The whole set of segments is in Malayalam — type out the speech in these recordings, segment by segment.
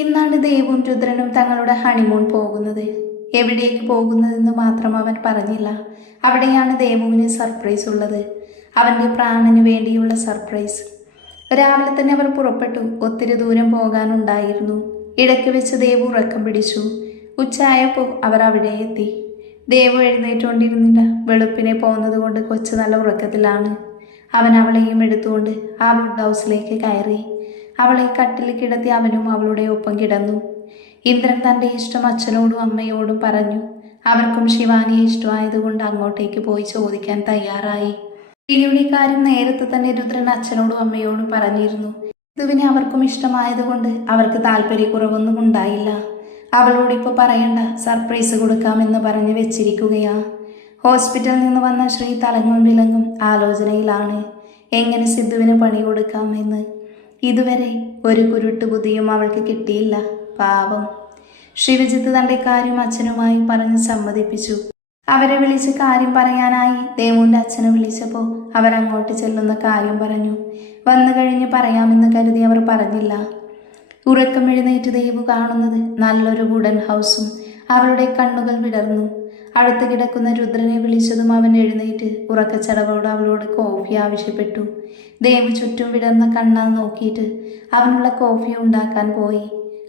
ഇന്നാണ് ദേവും രുദ്രനും തങ്ങളുടെ ഹണിമൂൺ പോകുന്നത്. എവിടേക്ക് പോകുന്നതെന്ന് മാത്രം അവൻ പറഞ്ഞില്ല. അവിടെയാണ് ദേവുവിന് സർപ്രൈസ് ഉള്ളത്. അവന്റെ പ്രാണന് വേണ്ടിയുള്ള സർപ്രൈസ് രാവിലെ തന്നെ അവർ പുറപ്പെട്ടു. ഒത്തിരി ദൂരം പോകാനുണ്ടായിരുന്നു. ഇടയ്ക്ക് വെച്ച് ദേവു ഉറക്കം പിടിച്ചു. ഉച്ചയായപ്പോൾ അവർ അവിടെ എത്തി. ദേവു എഴുന്നേറ്റുകൊണ്ടിരുന്നില്ല. വെളുപ്പിനെ പോകുന്നത് കൊണ്ട് കൊച്ചു നല്ല ഉറക്കത്തിലാണ്. അവൻ അവളെയും എടുത്തുകൊണ്ട് ആ വുഡ് ഹൗസിലേക്ക് കയറി. അവളെ കട്ടിൽ കിടത്തി അവനും അവളുടെ ഒപ്പം കിടന്നു. ഇന്ദ്രൻ തന്റെ ഇഷ്ടം അച്ഛനോടും അമ്മയോടും പറഞ്ഞു അവർക്കും ശിവാനിയെ ഇഷ്ടമായതുകൊണ്ട് അങ്ങോട്ടേക്ക് പോയി ചോദിക്കാൻ തയ്യാറായി. ഇനിയുടെ കാര്യം നേരത്തെ തന്നെ രുദ്രൻ അച്ഛനോടും അമ്മയോടും പറഞ്ഞിരുന്നു. ഇതുവിനെ അവർക്കും ഇഷ്ടമായതുകൊണ്ട് അവർക്ക് താല്പര്യക്കുറവൊന്നും ഉണ്ടായില്ല. അവളോട് ഇപ്പോൾ പറയണ്ട സർപ്രൈസ് കൊടുക്കാമെന്ന് പറഞ്ഞു വെച്ചിരിക്കുകയാ. ഹോസ്പിറ്റലിൽ നിന്ന് വന്ന ശ്രീ തലങ്ങും വിലങ്ങും ആലോചനയിലാണ്. എങ്ങനെ സിദ്ധുവിന് പണി കൊടുക്കാമെന്ന്. ഇതുവരെ ഒരു കുരുട്ട് ബുദ്ധിയും അവൾക്ക് കിട്ടിയില്ല. പാവം. ശിവജിത്ത് തന്റെ കാര്യം അച്ഛനുമായി പറഞ്ഞ് സമ്മതിപ്പിച്ചു. അവരെ വിളിച്ച് കാര്യം പറയാനായി ദേവുവിന്റെ അച്ഛനെ വിളിച്ചപ്പോൾ അവർ അങ്ങോട്ട് ചെല്ലുന്ന കാര്യം പറഞ്ഞു. വന്നു കഴിഞ്ഞ് പറയാമെന്ന് കരുതി അവർ പറഞ്ഞില്ല. ഉറക്കം എഴുന്നേറ്റ് ദേവു കാണുന്നത് നല്ലൊരു വുഡൻ ഹൗസും അവരുടെ കണ്ണുകൾ വിടർന്നു. അടുത്ത് കിടക്കുന്ന രുദ്രനെ വിളിച്ചതും അവൻ എഴുന്നേറ്റ് ഉറക്കച്ചടവോട് അവളോട് കോഫി ആവശ്യപ്പെട്ടു. ദേവ് ചുറ്റും വിടർന്ന കണ്ണാൽ നോക്കിയിട്ട് അവനുള്ള കോഫി ഉണ്ടാക്കാൻ പോയി.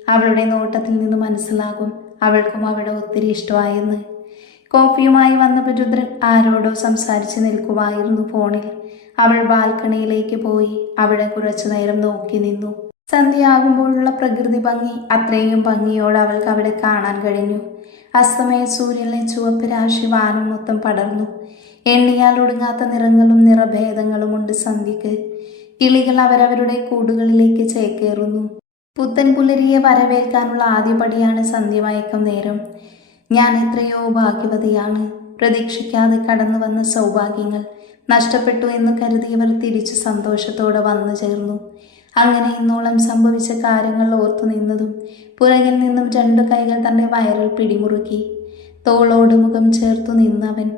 അവളുടെ നോട്ടത്തിൽ നിന്ന് മനസ്സിലാകും അവൾക്കും അവിടെ ഒത്തിരി ഇഷ്ടമായെന്ന്. കോഫിയുമായി വന്നപ്പോൾ രുദ്രൻ ആരോടോ സംസാരിച്ച് നിൽക്കുമായിരുന്നു ഫോണിൽ. അവൾ ബാൽക്കണിയിലേക്ക് പോയി അവിടെ കുറച്ചു നേരം നോക്കി നിന്നു. സന്ധ്യയാകുമ്പോഴുള്ള പ്രകൃതി ഭംഗി അത്രയും ഭംഗിയോട് അവൾക്ക് അവിടെ കാണാൻ കഴിഞ്ഞു. അസ്തമയ സൂര്യനിലെ ചുവപ്പ് രാശി വാനം മൊത്തം പടർന്നു. എണ്ണിയാൽ ഒടുങ്ങാത്ത നിറങ്ങളും നിറഭേദങ്ങളുമുണ്ട് സന്ധ്യക്ക്. കിളികൾ അവരവരുടെ കൂടുകളിലേക്ക് ചേക്കേറുന്നു. പുത്തൻ പുലരിയെ വരവേൽക്കാനുള്ള ആദ്യപടിയാണ് സന്ധ്യമയക്കം നേരം. ഞാൻ എത്രയോ ഭാഗ്യവതിയാണ്. പ്രതീക്ഷിക്കാതെ കടന്നു വന്ന സൗഭാഗ്യങ്ങൾ. നഷ്ടപ്പെട്ടു എന്ന് കരുതിയവർ തിരിച്ചു സന്തോഷത്തോടെ വന്നു ചേർന്നു. അങ്ങനെ ഇന്നോളം സംഭവിച്ച കാര്യങ്ങൾ ഓർത്തു നിന്നതും പുറകിൽ നിന്നും രണ്ടു കൈകൾ തന്റെ വയറിൽ പിടിമുറുക്കി തോളോട് മുഖം ചേർത്തു നിന്നവൻ.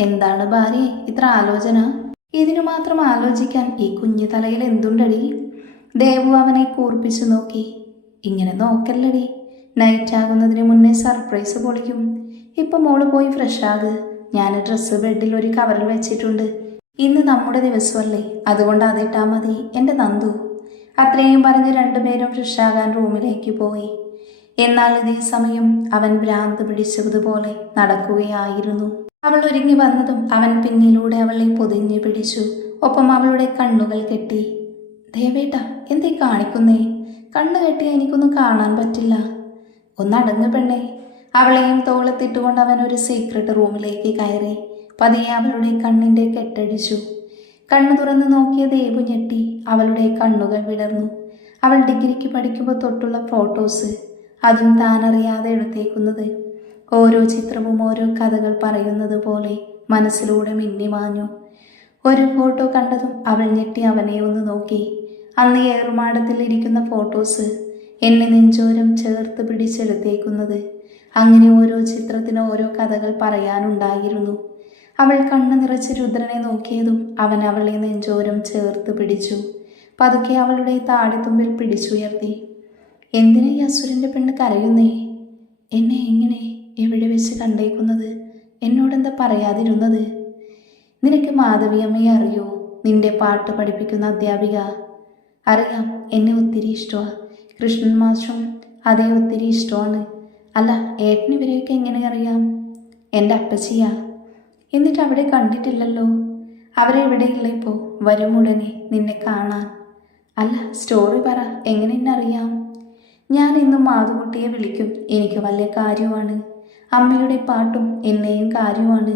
എന്താണ് ഭാര്യ? ഇത്ര ആലോചന? ഇതിനു മാത്രം ആലോചിക്കാൻ ഈ കുഞ്ഞു തലയിൽ എന്തുണ്ടടി? ദേവു അവനെ കൂർപ്പിച്ചു നോക്കി. ഇങ്ങനെ നോക്കല്ലടി. നൈറ്റ് ആകുന്നതിന് മുന്നേ സർപ്രൈസ് പൊളിക്കും. ഇപ്പൊ മോൾ പോയി ഫ്രഷ് ആക് ഞാൻ ഡ്രസ്സ് ബെഡിൽ ഒരു കവറിൽ വെച്ചിട്ടുണ്ട്. ഇന്ന് നമ്മുടെ ദിവസമല്ലേ. അതുകൊണ്ട് അതിട്ടാ മതി. എന്റെ നന്ദു. അത്രയും പറഞ്ഞ് രണ്ടുപേരും ഫ്രഷാകാൻ റൂമിലേക്ക് പോയി. എന്നാൽ ഇതേ സമയം അവൻ ഭ്രാന്ത് പിടിച്ചതുപോലെ നടക്കുകയായിരുന്നു. അവൾ ഒരുങ്ങി വന്നതും അവൻ പിന്നിലൂടെ അവളെ പൊതിഞ്ഞു പിടിച്ചു. ഒപ്പം അവളുടെ കണ്ണുകൾ കെട്ടി. ദേവേട്ട എന്തേ കാണിക്കുന്നേ? കണ്ണു കെട്ടിയാൽ എനിക്കൊന്നും കാണാൻ പറ്റില്ല. ഒന്നടങ്ങ് പെണ്ണേ. അവളെയും തോളത്തിട്ടുകൊണ്ട് അവൻ ഒരു സീക്രട്ട് റൂമിലേക്ക് കയറി. പതിയെ അവളുടെ കണ്ണിന്റെ കെട്ടടിച്ചു. കണ്ണു തുറന്ന് നോക്കിയ ദേവു ഞെട്ടി അവളുടെ കണ്ണുകൾ വിടർന്നു. അവൾ ഡിഗ്രിക്ക് പഠിക്കുമ്പോൾ തൊട്ടുള്ള ഫോട്ടോസ് അതും താനറിയാതെ എടുത്തേക്കുന്നത്. ഓരോ ചിത്രവും ഓരോ കഥകൾ പറയുന്നത് പോലെ മനസ്സിലൂടെ മിന്നിമാഞ്ഞു ഒരു ഫോട്ടോ കണ്ടതും അവൾ ഞെട്ടി അവനെ ഒന്ന് നോക്കി. അന്ന് ഏറുമാടത്തിൽ ഇരിക്കുന്ന ഫോട്ടോസ് എന്നെ നെഞ്ചോരം ചേർത്ത് പിടിച്ചെടുത്തേക്കുന്നത്. അങ്ങനെ ഓരോ ചിത്രത്തിന് ഓരോ കഥകൾ പറയാനുണ്ടായിരുന്നു. അവൾ കണ്ണു നിറച്ച് രുദ്രനെ നോക്കിയതും അവൻ അവളെ നെഞ്ചോരം ചേർത്ത് പിടിച്ചു. പതുക്കെ അവളുടെ താടിത്തുമ്പിൽ പിടിച്ചുയർത്തി. എന്തിനാ ഈ അസുരന്റെ പെണ്ണ് കരയുന്നേ? എന്നെ എങ്ങനെ എവിടെ വെച്ച് കണ്ടേക്കുന്നത്? എന്നോടെന്താ പറയാതിരുന്നത്? നിനക്ക് മാധവിയമ്മയെ അറിയോ? നിന്റെ പാട്ട് പഠിപ്പിക്കുന്ന അധ്യാപിക. അറിയാം എന്നെ ഒത്തിരി ഇഷ്ടമാണ് കൃഷ്ണൻ മാഷും അതേ ഒത്തിരി ഇഷ്ടമാണ്. അല്ല ഏട്ടന് ഇവരെയൊക്കെ എങ്ങനെ അറിയാം? എന്റെ അപ്പച്ചിയാ. എന്നിട്ട് അവിടെ കണ്ടിട്ടില്ലല്ലോ അവരെവിടെയില്ല ഇപ്പോൾ വരും ഉടനെ നിന്നെ കാണാൻ. അല്ല സ്റ്റോറി പറ. എങ്ങനെ എന്നെ അറിയാം? ഞാൻ ഇന്നും മാതുകുട്ടിയെ വിളിക്കും. എനിക്ക് വലിയ കാര്യമാണ്. അമ്മയുടെ പാട്ടും എന്നെയും കാര്യമാണ്.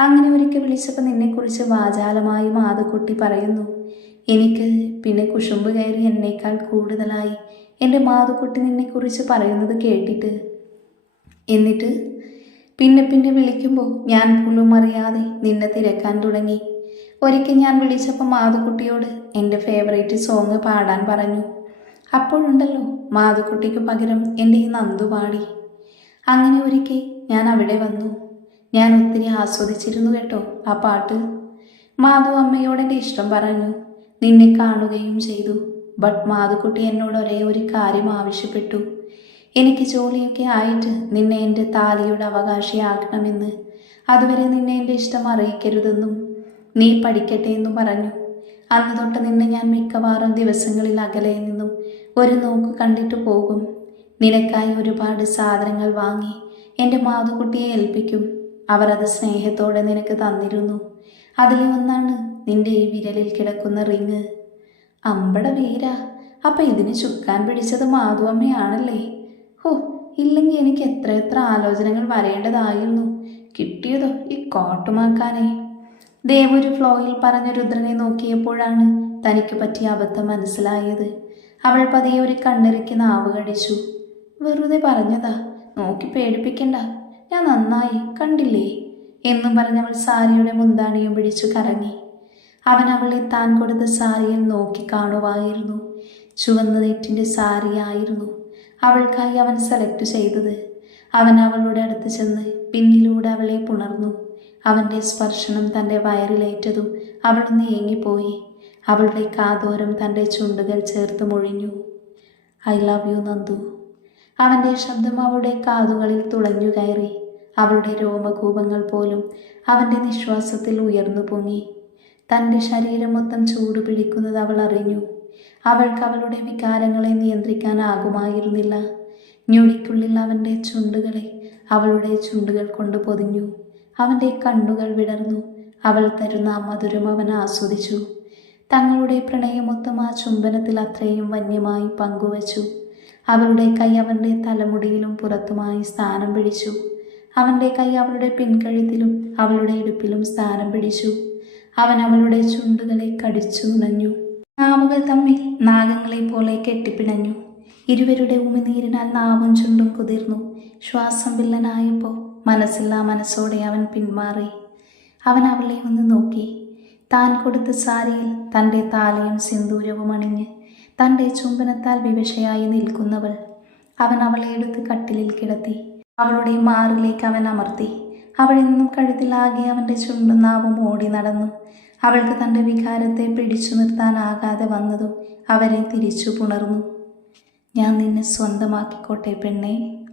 അങ്ങനെ ഒരിക്കൽ വിളിച്ചപ്പോൾ നിന്നെക്കുറിച്ച് വാചാലമായി മാതുക്കുട്ടി പറയുന്നു. എനിക്ക് പിന്നെ കുശുമ്പ് കയറി എന്നേക്കാൾ കൂടുതലായി എന്റെ മാതുക്കുട്ടി നിന്നെക്കുറിച്ച് പറയുന്നത് കേട്ടിട്ട്. എന്നിട്ട്? പിന്നെ പിന്നെ വിളിക്കുമ്പോൾ ഞാൻ പോലും അറിയാതെ നിന്നെ തിരക്കാൻ തുടങ്ങി. ഒരിക്കൽ ഞാൻ വിളിച്ചപ്പോൾ മാധുക്കുട്ടിയോട് എന്റെ ഫേവറേറ്റ് സോങ് പാടാൻ പറഞ്ഞു. അപ്പോഴുണ്ടല്ലോ മാധുക്കുട്ടിക്ക് പകരം എന്റെ ഈ നന്ദു പാടി. അങ്ങനെ ഒരിക്കൽ ഞാൻ അവിടെ വന്നു. ഞാൻ ഒത്തിരി ആസ്വദിച്ചിരുന്നു കേട്ടോ ആ പാട്ട്. മാധു അമ്മയോട് എന്റെ ഇഷ്ടം പറഞ്ഞു. നിന്നെ കാണുകയും ചെയ്തു. ബട്ട് മാധുക്കുട്ടി എന്നോട് ഒരേ ഒരു കാര്യം ആവശ്യപ്പെട്ടു. എനിക്ക് ജോലിയൊക്കെ ആയിട്ട് നിന്നെ എന്റെ താലിയുടെ അവകാശിയാക്കണമെന്ന് അതുവരെ നിന്നെ എന്റെ ഇഷ്ടം അറിയിക്കരുതെന്നും നീ പഠിക്കട്ടെ എന്നും പറഞ്ഞു. അന്ന് തൊട്ട് നിന്നെ ഞാൻ മിക്കവാറും ദിവസങ്ങളിൽ അകലെ നിന്നും ഒരു നോക്ക് കണ്ടിട്ട് പോകും. നിനക്കായി ഒരുപാട് സാധനങ്ങൾ വാങ്ങി എന്റെ മാതുകുട്ടിയെ ഏൽപ്പിക്കും. അവർ അത് സ്നേഹത്തോടെ നിനക്ക് തന്നിരുന്നു. അതിലെ ഒന്നാണ് നിന്റെ ഈ വിരലിൽ കിടക്കുന്ന റിങ്. അമ്പട വീര അപ്പൊ ഇതിന് ചുക്കാൻ പിടിച്ചത് മാധുവമ്മയാണല്ലേ ഇല്ലെങ്കിൽ എനിക്ക് എത്ര എത്ര ആലോചനകൾ വരേണ്ടതായിരുന്നു. കിട്ടിയതോ ഈ കോട്ടുമാക്കാനേ. ദേവൊരു ഫ്ലോയിൽ പറഞ്ഞ രുദ്രനെ നോക്കിയപ്പോഴാണ് തനിക്ക് പറ്റിയ അബദ്ധം മനസ്സിലായത്. അവൾ പതിയെ ഒരു കണ്ണിറക്കി നാവ് കടിച്ചു. വെറുതെ പറഞ്ഞതാ? നോക്കി പേടിപ്പിക്കണ്ട. ഞാൻ നന്നായി കണ്ടില്ലേ? എന്നും പറഞ്ഞവൾ സാരിയുടെ മുന്താണിയും പിടിച്ചു കറങ്ങി. അവൻ അവളെ താൻ കൊടുത്ത സാരിയിൽ നോക്കി കാണുവായിരുന്നു. ചുവന്ന നെറ്റിന്റെ സാരിയായിരുന്നു. അവൾക്കായി അവൻ സെലക്ട് ചെയ്തത്. അവൻ അവളുടെ അടുത്ത് ചെന്ന് പിന്നിലൂടെ അവളെ പുണർന്നു. അവന്റെ സ്പർശനം തന്റെ വയറിലേറ്റതും അവൾ നീങ്ങിപ്പോയി. അവളുടെ കാതോരം തന്റെ ചുണ്ടുകൾ ചേർത്ത് മൊഴിഞ്ഞു. I love you Nandu. അവന്റെ ശബ്ദം അവളുടെ കാതുകളിൽ തുളഞ്ഞു കയറി. അവളുടെ രോമകൂപങ്ങൾ പോലും അവന്റെ നിശ്വാസത്തിൽ ഉയർന്നു പൊങ്ങി. തന്റെ ശരീരം മൊത്തം ചൂട് പിടിക്കുന്നത് അവൾ അറിഞ്ഞു. അവൾക്ക് അവളുടെ വികാരങ്ങളെ നിയന്ത്രിക്കാനാകുമായിരുന്നില്ല. ഞൊടിക്കുള്ളിൽ അവന്റെ ചുണ്ടുകളെ അവളുടെ ചുണ്ടുകൾ കൊണ്ട് പൊതിഞ്ഞു. അവന്റെ കണ്ണുകൾ വിടർന്നു. അവൾ തരുന്ന മധുരം അവൻ ആസ്വദിച്ചു. തങ്ങളുടെ പ്രണയമൊത്തം ആ ചുംബനത്തിൽ അത്രയും വന്യമായി പങ്കുവച്ചു. അവളുടെ കൈ അവന്റെ തലമുടിയിലും പുറത്തുമായി സ്ഥാനം പിടിച്ചു. അവന്റെ കൈ അവളുടെ പിൻകഴുത്തിലും അവളുടെ ഇടുപ്പിലും സ്ഥാനം പിടിച്ചു. അവൻ അവളുടെ ചുണ്ടുകളെ കടിച്ചു നുണഞ്ഞു. നാവുകൾ തമ്മിൽ നാഗങ്ങളെ പോലെ കെട്ടിപ്പിണഞ്ഞു. ഇരുവരുടെ ഉമിനീരിനാൽ നാവും ചുണ്ടും കുതിർന്നു. ശ്വാസം വില്ലനായപ്പോൾ മനസ്സില്ലാ മനസ്സോടെ അവൻ പിന്മാറി. അവൻ അവളെ ഒന്ന് നോക്കി. താൻ കൊടുത്ത സാരിയിൽ തന്റെ താലയും സിന്ദൂരവും അണിഞ്ഞ് തന്റെ ചുംബനത്താൽ വിവശയായി നിൽക്കുന്നവൾ അവൻ അവളെ എടുത്ത് കട്ടിലിൽ കിടത്തി. അവളുടെ മാറിലേക്ക് അവൻ അമർത്തി. അവൾ ഇന്നും കഴുത്തിലാകെ അവന്റെ ചുണ്ടും നാവും ഓടി നടന്നു. അവൾക്ക് തന്റെ വികാരത്തെ പിടിച്ചു നിർത്താനാകാതെ വന്നതും അവരെ തിരിച്ചു പുണർന്നു. ഞാൻ നിന്നെ സ്വന്തമാക്കിക്കോട്ടെ പെണ്ണെ.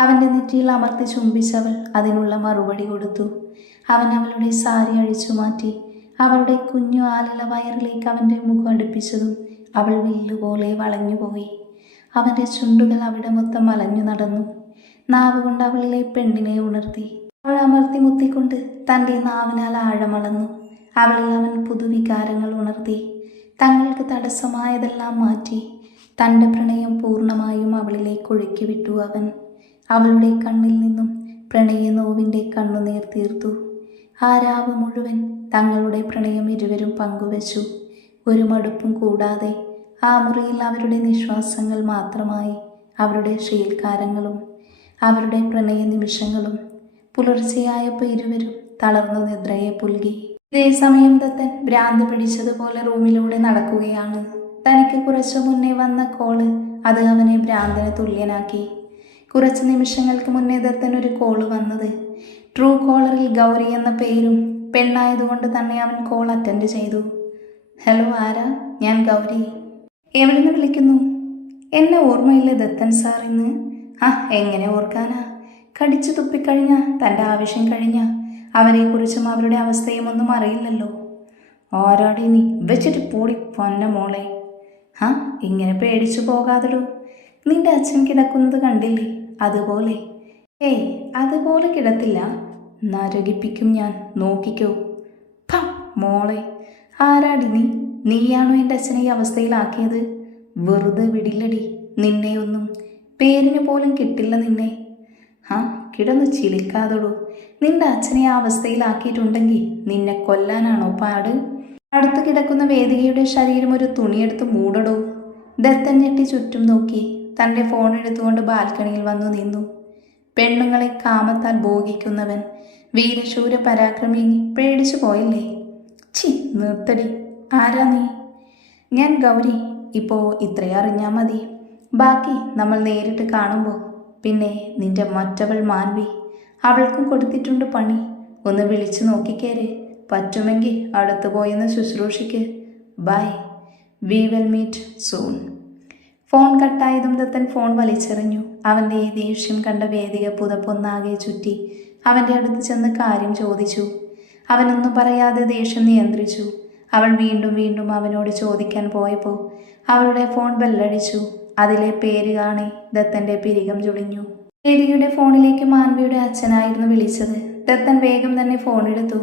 അവന്റെ നെറ്റിയിൽ അമർത്തി ചുംബിച്ചവൾ അതിനുള്ള മറുപടി കൊടുത്തു. അവൻ അവളുടെ സാരി അഴിച്ചു മാറ്റി അവളുടെ കുഞ്ഞു ആലില വയറിലേക്ക് അവന്റെ മുഖം അടുപ്പിച്ചതും അവൾ വില്ലുപോലെ വളഞ്ഞുപോയി. അവന്റെ ചുണ്ടുകൾ അവിടെ മൊത്തം അലഞ്ഞു നടന്നു. നാവുകൊണ്ട് അവളിലെ പെണ്ണിനെ ഉണർത്തി. അവൾ അമർത്തി മുത്തിക്കൊണ്ട് തന്റെ നാവിനാൽ ആഴമളന്നു. അവളിൽ അവൻ പുതുവികാരങ്ങൾ ഉണർത്തി. തങ്ങൾക്ക് തടസ്സമായതെല്ലാം മാറ്റി. തന്റെ പ്രണയം പൂർണമായും അവളിലേക്ക് ഒഴുക്കി വിട്ടു അവൻ. അവളുടെ കണ്ണിൽ നിന്നും പ്രണയ നോവിന്റെ കണ്ണുനീർ തീർത്തു. ആ രാവ് മുഴുവൻ തങ്ങളുടെ പ്രണയം ഇരുവരും പങ്കുവച്ചു. ഒരു മടുപ്പും കൂടാതെ ആ മുറിയിൽ അവരുടെ നിശ്വാസങ്ങൾ മാത്രമായി അവരുടെ ശീൽക്കാരങ്ങളും അവരുടെ പ്രണയ നിമിഷങ്ങളും. പുലർച്ചെയായപ്പോൾ ഇരുവരും തളർന്നു നിദ്രയെ പുൽകി. ഇതേ സമയം ദത്തൻ ഭ്രാന്ത് പിടിച്ചതുപോലെ റൂമിലൂടെ നടക്കുകയാണ്. തനിക്ക് കുറച്ചു മുന്നേ വന്ന കോൾ അത് അവനെ ഭ്രാന്തിന് തുല്യനാക്കി. കുറച്ച് നിമിഷങ്ങൾക്ക് മുന്നേ ദത്തൻ ഒരു കോൾ വന്നത്. ട്രൂ കോളറിൽ ഗൗരി എന്ന പേരും പെണ്ണായതുകൊണ്ട് തന്നെ അവൻ കോൾ അറ്റൻഡ് ചെയ്തു. ഹലോ ആരാ? ഞാൻ ഗൗരി. എവിടെ നിന്ന് വിളിക്കുന്നു? എന്നെ ഓർമ്മയില്ല ദത്തൻ സാർ ഇന്ന്? ആ എങ്ങനെ ഓർക്കാനാ? കടിച്ചു തുപ്പിക്കഴിഞ്ഞ തന്റെ ആവശ്യം കഴിഞ്ഞ. അവരെക്കുറിച്ചും അവരുടെ അവസ്ഥയും ഒന്നും അറിയില്ലല്ലോ. ആരാടി നീ? വെച്ചിട്ട് പൂടി പൊന്ന മോളെ. ആ ഇങ്ങനെ പേടിച്ചു പോകാതെടോ. നിന്റെ അച്ഛൻ കിടക്കുന്നത് കണ്ടില്ലേ? അതുപോലെ. ഏയ് അതുപോലെ കിടത്തില്ല. നരകിപ്പിക്കും ഞാൻ. നോക്കിക്കോ. ഫ മോളെ. ആരാടി നീ? നീയാണോ എന്റെ അച്ഛനെ ഈ അവസ്ഥയിലാക്കിയത്? വെറുതെ വിടില്ലടി നിന്നെയൊന്നും. പേരിന് പോലും കിട്ടില്ല നിന്നെ. ആ കിടന്ന് ചിലിക്കാതൊടൂ. നിന്റെ അച്ഛനെ ആ അവസ്ഥയിലാക്കിയിട്ടുണ്ടെങ്കിൽ നിന്നെ കൊല്ലാനാണോ പാട്? അടുത്ത് കിടക്കുന്ന വേദികയുടെ ശരീരം ഒരു തുണിയെടുത്ത് മൂടടൂ. ദത്തൻ ഞെട്ടി ചുറ്റും നോക്കി തന്റെ ഫോൺ എടുത്തുകൊണ്ട് ബാൽക്കണിയിൽ വന്നു നിന്നു. പെണ്ണുങ്ങളെ കാമത്താൽ ഭോഗിക്കുന്നവൻ വീരശൂര പരാക്രമി പേടിച്ചു പോയില്ലേ? ചി നിർത്തടി. ആരാ നീ? ഞാൻ ഗൗരി. ഇപ്പോൾ ഇത്രയും അറിഞ്ഞാൽ മതി. ബാക്കി നമ്മൾ നേരിട്ട് കാണുമ്പോൾ പിന്നെ നിന്റെ മറ്റവൾ മാൻവി അവൾക്കും കൊടുത്തിട്ടുണ്ട് പണി. ഒന്ന് വിളിച്ചു നോക്കിക്കേര്. പറ്റുമെങ്കിൽ അടുത്തു പോയെന്ന് ശുശ്രൂഷിക്ക്. Bye. We will meet soon. Phone കട്ടായതും Dathan phone വലിച്ചെറിഞ്ഞു. അവന്റെ ഈ ദേഷ്യം കണ്ട വേദിക പുതപ്പൊന്നാകെ ചുറ്റി. അവന്റെ അടുത്ത് ചെന്ന് കാര്യം ചോദിച്ചു. അവനൊന്നും പറയാതെ ദേഷ്യം നിയന്ത്രിച്ചു. അവൾ വീണ്ടും വീണ്ടും അവനോട് ചോദിക്കാൻ പോയപ്പോൾ അവളുടെ ഫോൺ ബെല്ലടിച്ചു. അതിലെ പേര് കാണി ദത്തന്റെ പിരികം ചുളിഞ്ഞു. വേദികയുടെ ഫോണിലേക്ക് മാൻവിയുടെ അച്ഛനായിരുന്നു വിളിച്ചത്. ദത്തൻ വേഗം തന്നെ ഫോണെടുത്തു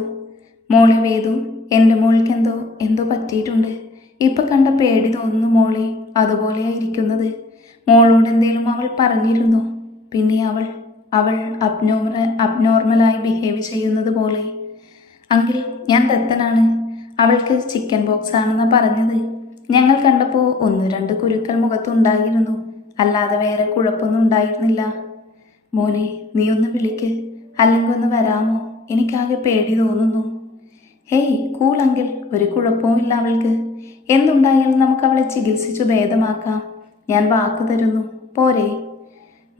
മോളെ വേദു എന്റെ മോൾക്ക് എന്തോ എന്തോ പറ്റിയിട്ടുണ്ട്. ഇപ്പൊ കണ്ട പേടി തോന്നുന്നു മോളെ അതുപോലെയായിരിക്കുന്നത്. മോളോട് എന്തേലും അവൾ പറഞ്ഞിരുന്നോ? പിന്നെ അവൾ അവൾ അബ്നോർമൽ അബ്നോർമലായി ബിഹേവ് ചെയ്യുന്നത് പോലെ. അങ്കിൽ ഞാൻ ദത്തനാണ്. അവൾക്ക് ചിക്കൻ ബോക്സ് ആണെന്നാണ് പറഞ്ഞത്. ഞങ്ങൾ കണ്ടപ്പോൾ ഒന്ന് രണ്ട് കുരുക്കൾ മുഖത്തുണ്ടായിരുന്നു അല്ലാതെ വേറെ കുഴപ്പമൊന്നും ഉണ്ടായിരുന്നില്ല. മോനെ നീ ഒന്ന് വിളിക്ക്. അല്ലെങ്കിൽ ഒന്ന് വരാമോ? എനിക്കാകെ പേടി തോന്നുന്നു. ഹേയ് കൂളെങ്കിൽ അങ്കിൾ ഒരു കുഴപ്പവുമില്ല അവൾക്ക്. എന്തുണ്ടായാലും നമുക്ക് അവളെ ചികിത്സിച്ചു ഭേദമാക്കാം. ഞാൻ വാക്ക് തരുന്നു. പോരെ.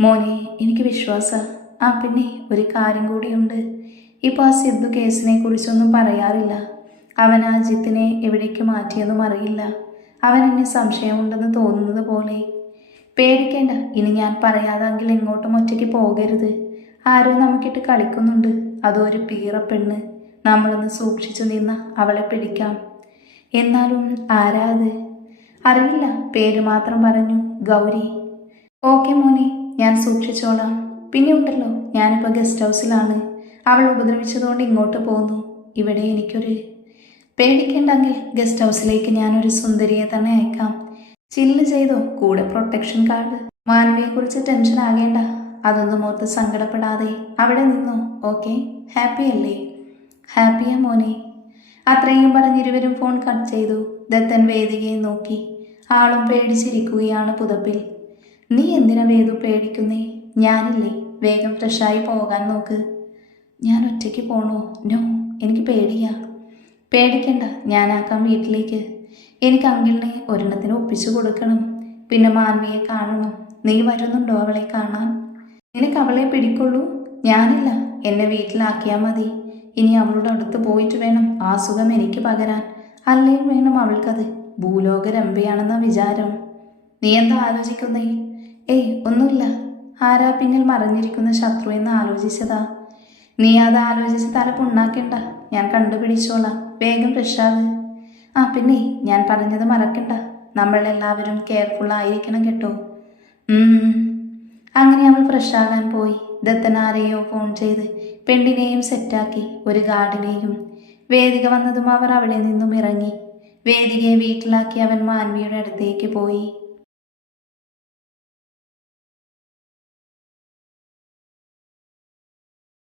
മോനെ എനിക്ക് വിശ്വാസ. ആ പിന്നെ ഒരു കാര്യം കൂടിയുണ്ട്. ഇപ്പോൾ ആ സിദ്ധു കേസിനെ കുറിച്ചൊന്നും പറയാറില്ല. അവൻ ആ ജിത്തിനെ എവിടേക്ക് മാറ്റിയെന്നും അറിയില്ല. അവൻ എന്നെ സംശയമുണ്ടെന്ന് തോന്നുന്നത് പോലെ. പേടിക്കേണ്ട ഇനി ഞാൻ പറയാതെങ്കിൽ എങ്ങോട്ടും ഒറ്റയ്ക്ക് പോകരുത്. ആരോ നമുക്കിട്ട് കളിക്കുന്നുണ്ട്. അതോ ഒരു പീറ പെണ്ണ്. നമ്മളൊന്ന് സൂക്ഷിച്ചു നിന്ന അവളെ പിടിക്കാം. എന്നാലും ആരാ അത്? അറിയില്ല പേര് മാത്രം പറഞ്ഞു ഗൗരി. ഓക്കെ മോനെ ഞാൻ സൂക്ഷിച്ചോളാം. പിന്നെ ഉണ്ടല്ലോ ഞാനിപ്പോൾ ഗസ്റ്റ് ഹൗസിലാണ്. അവൾ ഉപദ്രവിച്ചതുകൊണ്ട് ഇങ്ങോട്ട് പോന്നു. ഇവിടെ എനിക്കൊരു പേടിക്കേണ്ടെങ്കിൽ ഗസ്റ്റ് ഹൗസിലേക്ക് ഞാനൊരു സുന്ദരിയെ തന്നെ അയക്കാം. ചില്ല് ചെയ്തോ? കൂടെ പ്രൊട്ടക്ഷൻ കാർഡ്. മാനവിയെക്കുറിച്ച് ടെൻഷൻ ആകേണ്ട. അതൊന്നും ഓർത്ത് സങ്കടപ്പെടാതെ അവിടെ നിന്നോ? ഓക്കെ. ഹാപ്പി അല്ലേ? ഹാപ്പിയാ മോനെ. അത്രയും പറഞ്ഞിരുവരും ഫോൺ കട്ട് ചെയ്തു. ദത്തൻ വേദികയെ നോക്കി. ആളും പേടിച്ചിരിക്കുകയാണ് പുതപ്പിൽ. നീ എന്തിനാ വേദു പേടിക്കുന്നേ? ഞാനില്ലേ. വേഗം ഫ്രഷായി പോകാൻ നോക്ക്. ഞാൻ ഒറ്റയ്ക്ക് പോണോ? നോ. എനിക്ക് പേടിയാ. പേടിക്കണ്ട ഞാനാക്കാം വീട്ടിലേക്ക്. എനിക്ക് അങ്കിളിനെ ഒരെണ്ണത്തിന് ഒപ്പിച്ചു കൊടുക്കണം. പിന്നെ മാൻവിയെ കാണണം. നീ വരുന്നുണ്ടോ അവളെ കാണാൻ? നിനക്ക് അവളെ പിടിക്കുള്ളൂ? ഞാനില്ല. എന്നെ വീട്ടിലാക്കിയാൽ മതി. ഇനി അവളുടെ അടുത്ത് പോയിട്ട് വേണം ആ സുഖം എനിക്ക് പകരാൻ. അല്ലെങ്കിൽ വേണം അവൾക്കത്? ഭൂലോക രമ്പയാണെന്ന വിചാരം. നീ എന്താ ആലോചിക്കുന്നേ? ഏയ് ഒന്നുമില്ല. ആരാ പിന്നിൽ മറഞ്ഞിരിക്കുന്ന ശത്രു എന്ന് ആലോചിച്ചതാ. നീ അത് ആലോചിച്ച് തല പുണ്ണാക്കണ്ട. ഞാൻ കണ്ടുപിടിച്ചോളാം. വേഗം ഫ്രഷാവ്. ആ പിന്നെ ഞാൻ പറഞ്ഞത് മറക്കണ്ട. നമ്മളെല്ലാവരും കെയർഫുൾ ആയിരിക്കണം കേട്ടോ. അങ്ങനെ അവൾ ഫ്രഷാകാൻ പോയി. ദത്തനാരെയോ ഫോൺ ചെയ്ത് പെണ്ണിനെയും സെറ്റാക്കി ഒരു ഗാർഡിനെയും. വേദിക വന്നതും അവർ അവിടെ നിന്നും ഇറങ്ങി. വേദികയെ വീട്ടിലാക്കി അവൻ മാൻവിയുടെ അടുത്തേക്ക് പോയി.